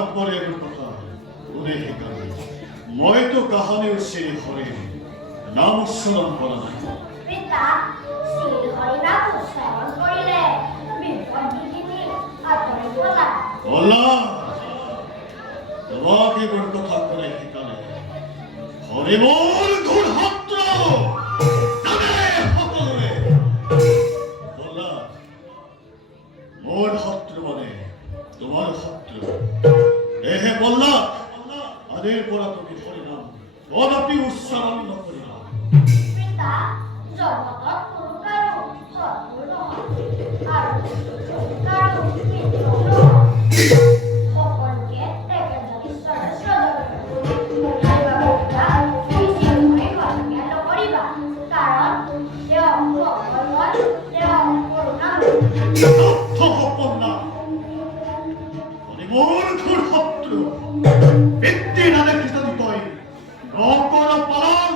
আকবৰে এইবোৰ কথা কোনে শিকালে মইতো কাহানী শ্ৰী হৰি নাম উচ্চাৰণ কৰা নাই পিতা শ্ৰী হৰি নাম উচ্চাৰণ কৰিলে বিপদ বিঘিনি আঁতৰি গলা তোমাক এইবোৰ কথা কোনে শিকালে হৰি মোৰ ঘোৰ শত্ৰু মোৰ শত্ৰু মানে তোমাৰ শত্ৰু এহে বল্লা আজিৰ পৰা তুমি হৰি নাম কদাপি উচ্চাৰণ নকৰিবা পিতা জগতত কোনো কাৰো শত্ৰু নহয় আৰু কাৰো মিত্ৰ নহয় সকলোকে একেজন ঈশ্বৰে সৃজন কৰিবা ভক্তা তুমি শ্ৰী হৰি কথাকে নকৰিবা কাৰণ তেওঁ সকলোৰ তেওঁ কৰোণা মোৰ ঘোৰ শত্ৰু পিতৃ নামে কৃতনি তই নকৰ পালন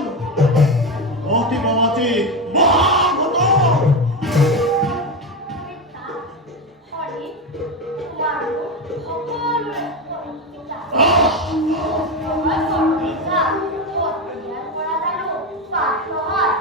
অতি বাবাজী মহাভূত হৰি তোমাৰো সকলোৰে পিতা পৰা জানো পাঠ নহয়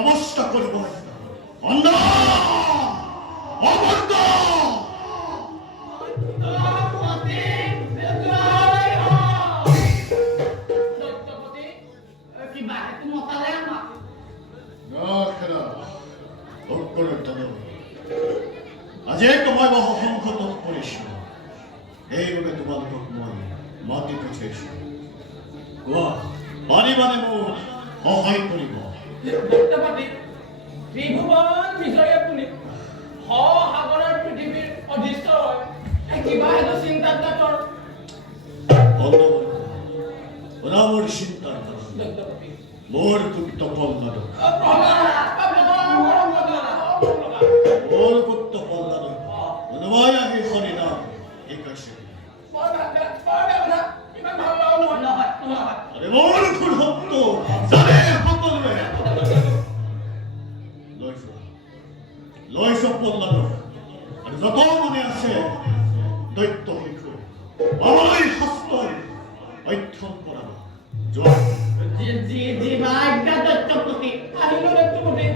নমস্কাৰ কৰিব অন্ধ অবদ্ধ আজি মই বহুসংখ্যক কৰিছো এইভাবে তোমালোকক মই মাতি পঠিয়াইছো কোৱা পাৰিবানে মোক সহায় কৰিব সত্যপতি ত্ৰিভুৱন বিজয় আপুনি সাগৰৰ পৃথিৱীৰ অধিষ্ঠ হয় কিবা এটা চিন্তাত তাতৰ মোৰ চিন্তাৰ মোৰ পুত্ৰ পল্লদ মোৰ পুত্ৰ পল্লদ কোনোবাই আহি হৰি নাম শিকাইছে মোৰ ঘোৰ শত্ৰু জানে সকলোৱে লৈছ পল্লদ আৰু যত মানে আছে দৈত্য শিশু আমাৰ শাস্ত্ৰৰ অধ্যয়ন কৰা যোৱা দৈত্যপতি আহিল দৈত্যপতি তুমি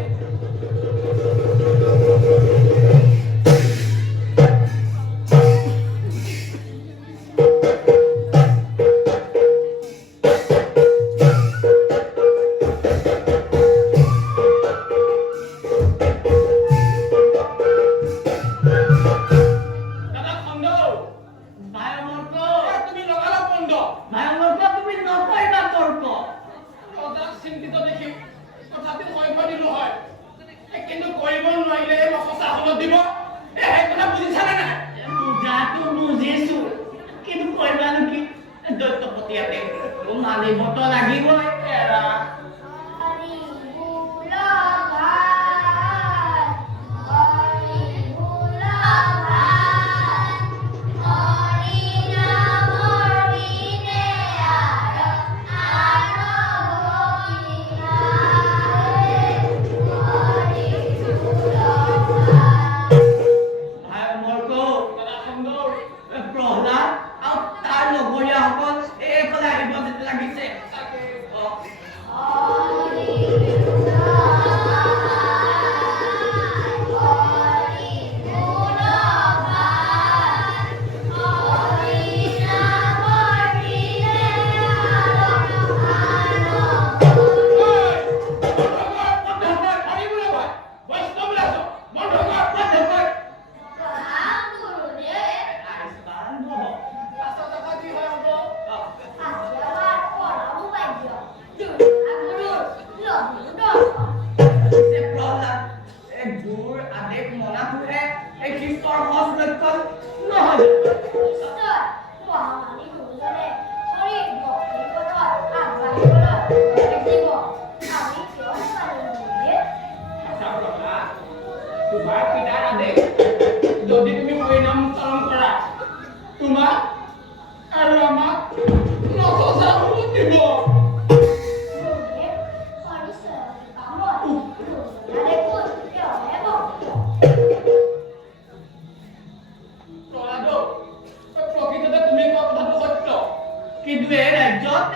এই খ্ৰীষ্টৰ সজ লক্ষণ নহয়। নিশ্চয় মহামানী গুৰুজনে হৰি ভক্তিৰ পথত আগবাঢ়িবলৈ দিব। আমি কিয় নাজানিম? আচ্ছা প্ৰভা, তোমাৰ পিতাৰ আদেশ যদি তুমি হৰিনাম উচ্চাৰণ কৰা তোমাক আৰু আমাক নচা হ'ব দিব। প্ৰকৃততে তুমি কোৱা কথাটো সত্য, কিন্তু এই ৰাজ্যত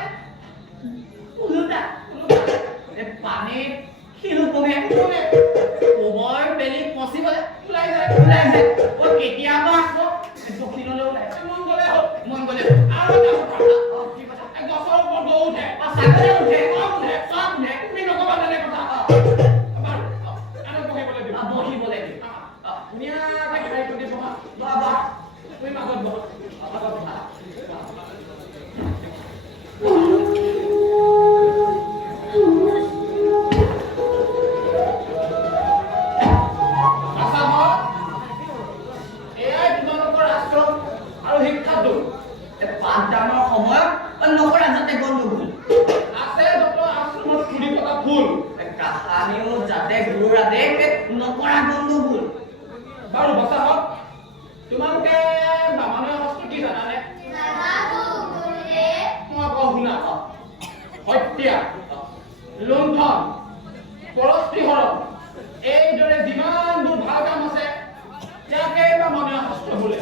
পানীত শিল কমে কোবৰ বেলি পচিবলে ওলাই যায় কেতিয়াবা আকৌ দক্ষিণলৈ ওলাই মন গ'লে হ'ল আৰু কি কথা গছৰ ওপৰত উঠে ছাগলী উঠে চব উঠে তুমি নকবা তেনে কথা বহিবলৈ দিম ধুনীয়াকৈ খেলাই কৰি বহা বাবা তুমি মাজত বহা পাঠদানৰ সময়ত নকৰা যাতে গণ্ডগোল আছে আশ্ৰমত ফুলি পতা ফুল কাহানিও যাতে গুৰুৰ আদেশ নকৰা গণ্ডগোল। বাৰু বচাহক তোমালোকে বামনৰ বস্তু কি জানানে? মই আকৌ শুনা হত্যা লুণ্ঠন পৰস্ত্ৰীহৰণ এইদৰে যিমানবোৰ ভাল কাম আছে ইয়াকে বামনীয় শাস্ত্ৰ বোলে।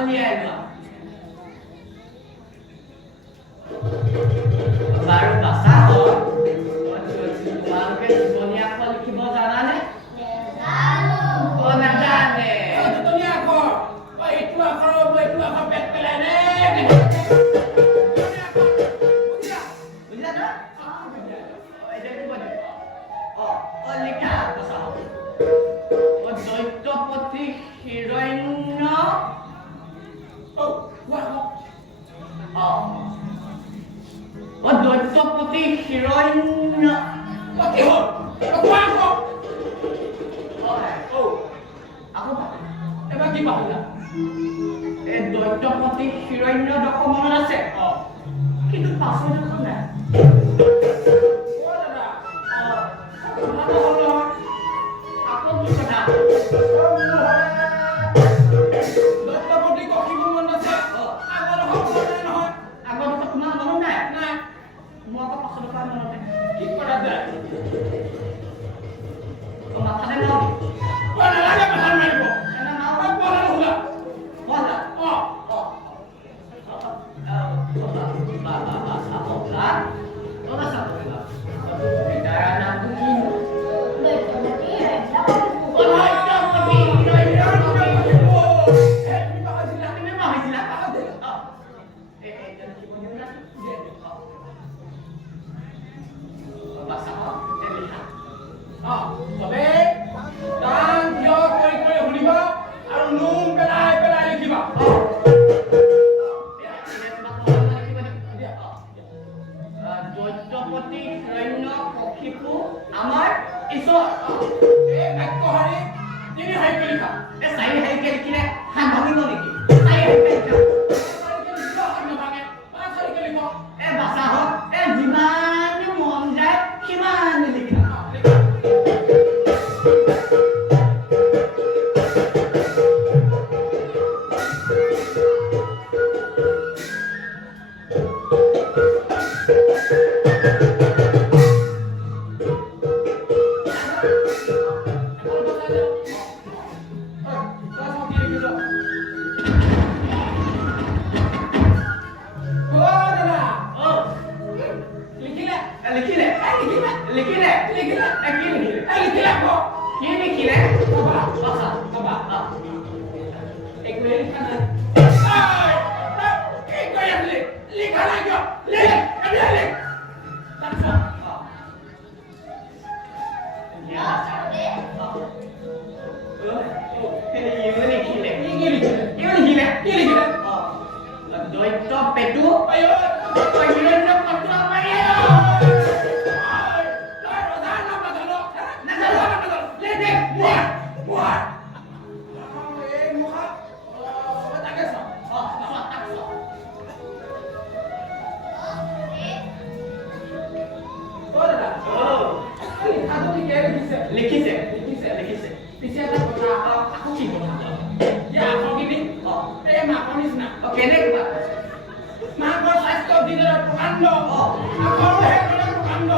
উলিয়াই লোৱা। বাৰু বাচা হ'ল। তোমালোকে জীৱনী আখৰ লিখিব জানানে? নাজানে। জীৱনী আখৰ এইটো আখৰ পেট পেলাই নে বুজিলা ন? লিখা বাচা হ'ল। দৈত্যপতি হিৰণ্য দৈত্যপতি হিৰণ্য কি হ'ল এবাৰ কি পাহৰিলা এই দৈত্যপতি হিৰণ্য ডোখৰ মনত আছে কিন্তু পাছৰ ডোখৰ নাই। আকৌ কি কথা দৈত্যপতি ককিব মন আছে আগৰ ডোখৰ নহয় আগৰ ডোখৰ তোমাৰ মনত নাই? নাই মোৰ আকৌ পাছৰ ডোখৰ মনত নাই। কি কৰা যায় মাথাতে নাও নালাগে মাথাত মাৰিব এনে নাও পঢ়া নুশুলা বলা চবে কাণ থিয় কৰি শুনিবা আৰু নোম পেলাই পেলাই লিখিবা দৈত্যপতি হিৰণ্য কশিপু আমাৰ ঈশ্বৰ। এই বাক্যশাৰী তিনি শাৰীকে লিখা এই চাৰি শাৰীকে লিখিলে হাত ভাঙিব নেকি? চাৰি শাৰীকে লিখা। এই বাচা হওক এই যিমান মন যায় সিমান লিখা। দৈত্য পেটু লিখিছে পিছে এটা কথা কি কথা এই মাকৰ নিচিনা কেনেকুৱা মাকৰ স্বাস্থ্য দিনৰ প্ৰকাণ্ড আখৰহে প্ৰকাণ্ড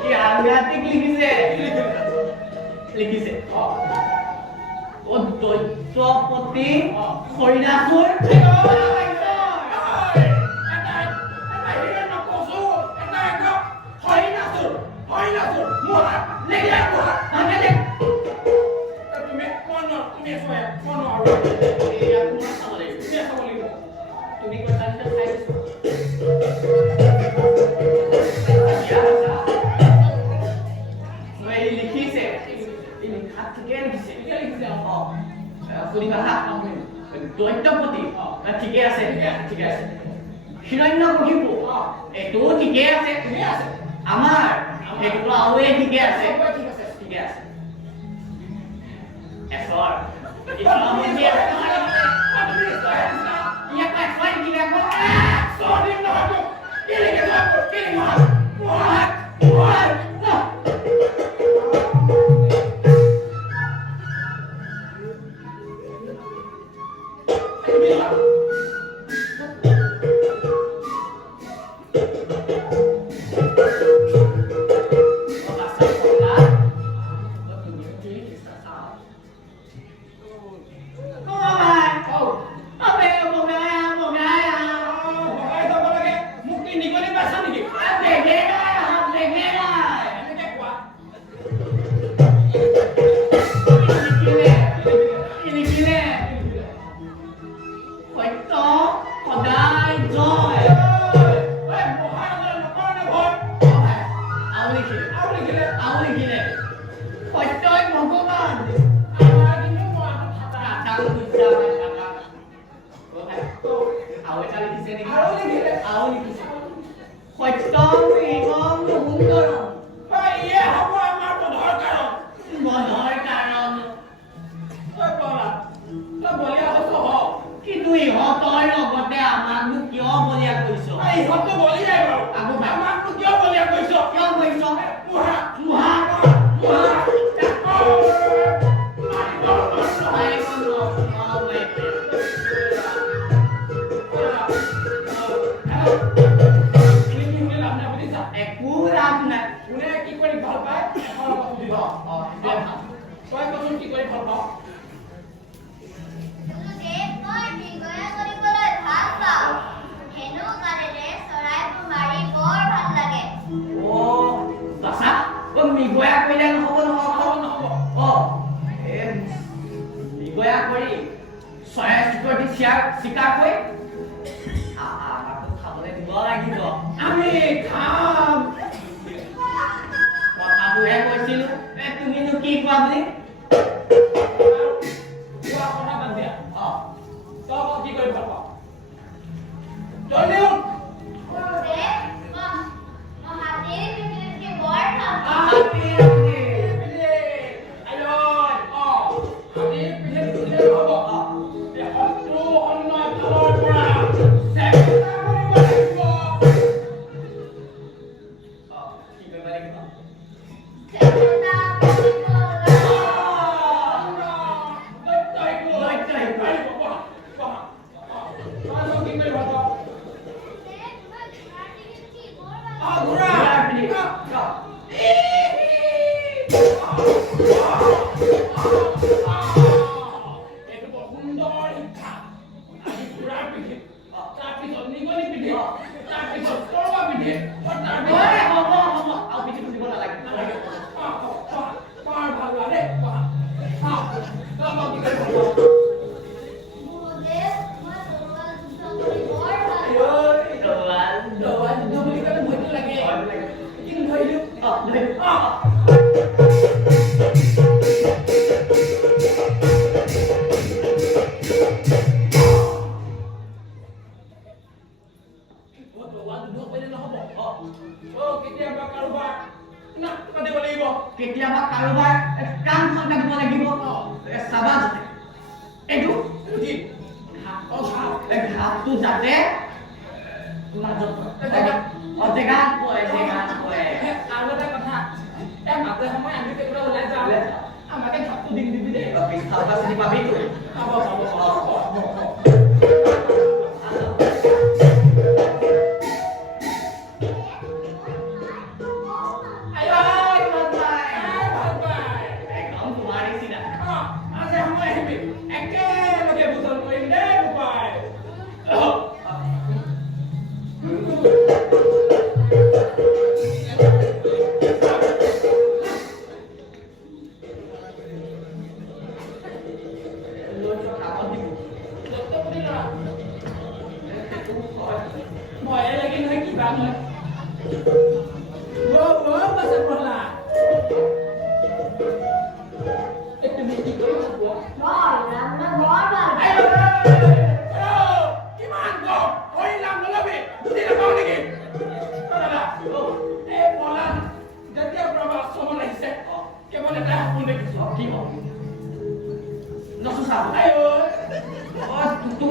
কি আংগাতিক লিখিছে দৈত্যপতি হৰিণাসুৰ তুমি কথা লিখিছে ঠিকে লিখিছে শুনিবা হা দৈত্যপতি ঠিকে আছে হিৰণ্য কশিপু এইটোও ঠিকে আছে আমাৰ সেইটো আৰু ঠিকে আছে এছৰ সত্য সদায় জয় আৰু লিখিলে সত্যই ভগৱান আৰু এটা লিখিছে নেকি আৰু লিখিছে সত্যম এৱম সুন্দৰম বধৰ কাৰণ কিন্তু ইহঁতৰ লগতে আমাকনো কিয় বলীয়া কৰিছ কিয় কৰিছ মুহা একো লাভ নাই গুৰুদেৱ, মই বিগয়া কৰিবলৈ ভাল পাওঁ। হেনো কাণেৰে চৰাইবোৰ মাৰি বৰ ভাল লাগে। বাছা মৃগয়া কৰিলে নহ'ব মৃগয়া কৰি চৰাই চিৰিকটি চিকাৰ কৰি আমাকো খাবলৈ দিব লাগিব আমি খাম কথাটোহে কৈছিলো তুমিনো কি কোৱা বুলি গুৰুদেৱ, মই হাতীৰ পিঠিত বৰ ভাল পাওঁ। কেতিয়াবা কাৰোবাৰ কাম সন্ধান দিব লাগিব চাবা যাতে এইটো ঘাপটো যাতে জেগাত পৰে আৰু এটা কথা মাজে সময় আমি কেতিয়াবা ওলাই যাওঁ আমাকে ঘাপটো দিবি দেই চিনি পাবি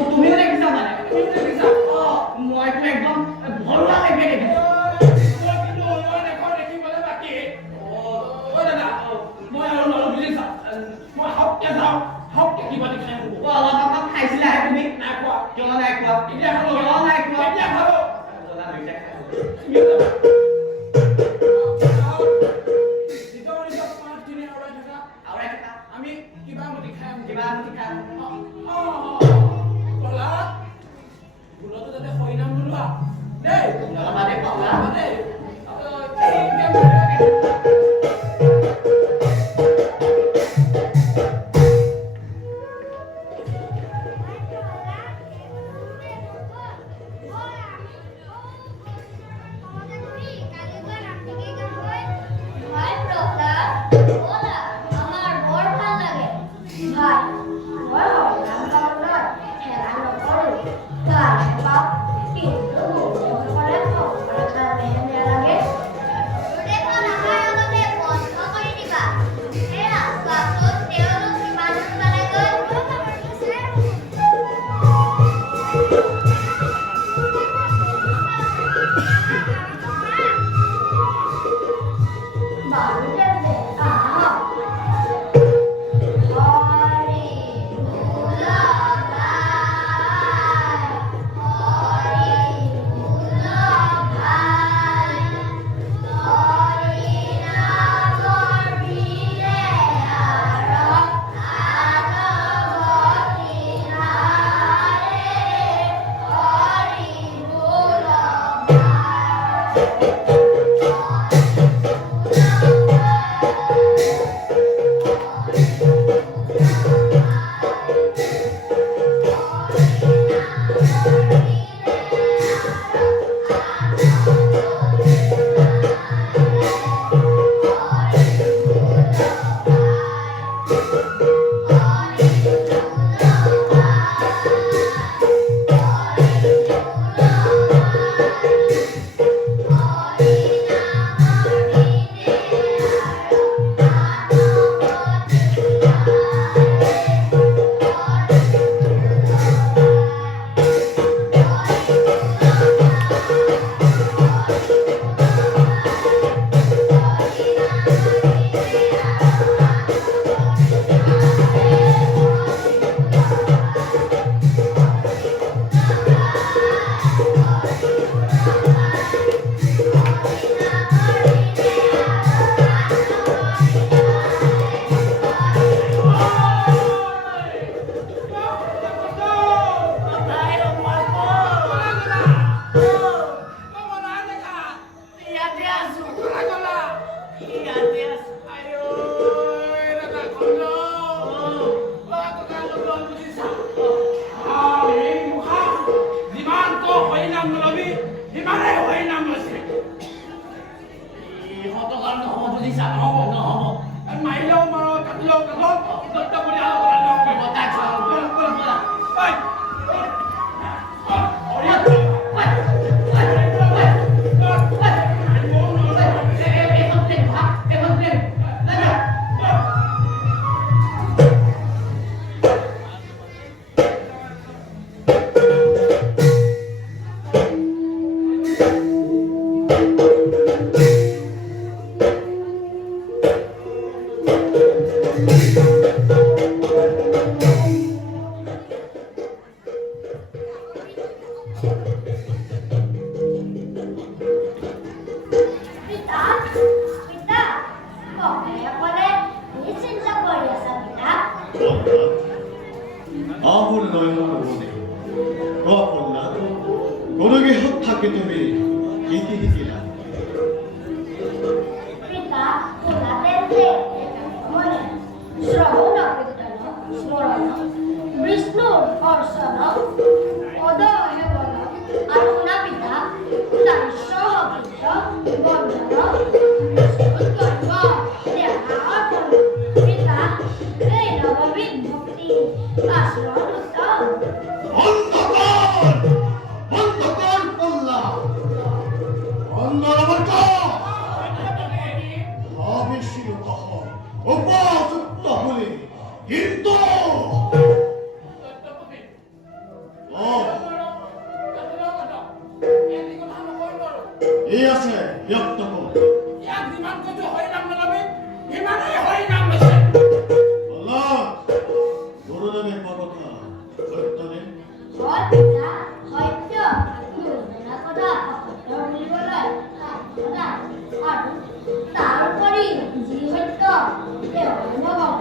তুমিও দেখিছা মানে মইতো একদম ভৰুৱা লাগে দেখিছো অলপ খাইছিলাহে তুমি কিয় নাই খোৱা আমি কিবা মুঠি খাই ভুলতো যাতে হৰিনাম নোলোৱা দেই পিতা পিতা ককাইসকলে কি চিন্তা কৰি আছা পিতা আবুল নয়ন বলে কপল্লা কোনো গৃহত থাকি তুমি কি কি শিকিলা পিতা শুনাতে যে মনে শ্ৰৱণ কীৰ্তন স্মৰণ বিষ্ণুৰ দৰ্শন অদয় বল আৰু শুনা পিতা নাশ্য ভক্ত বন্ধন পিতা এই নৱবিধ ভক্তি আশ্ৰয় উত্তম অন্ধকার পল্লা অন্ধকার আমি ছিল তখন উপযুক্ত বলে কিন্তু এই আছে ব্যক্ত কর গুরুদেবের কথা সত্যনে হয় পিতা সত্য গুৰুজনাৰ কথা অসত্য বুলিবলৈ সাৱধান আৰু তাৰোপৰি যি সত্য তেওঁ নগম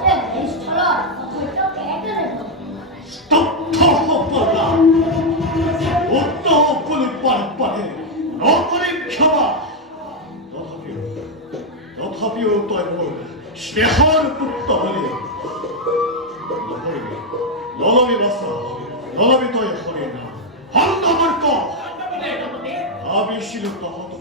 তেনেস্থলত অসত্য কেনেদৰে হ'ব স্তব্ধ পল্লা উত্তম বলে পাৰে নকৰি ক্ষমা তথাপিও তই মোৰ স্নেহৰ পুত্ৰ বলে নকৰিবি নলবি বাছা নলবি তই হৰি না হন্দ মাৰ্ক ভাবিছিলো তহঁত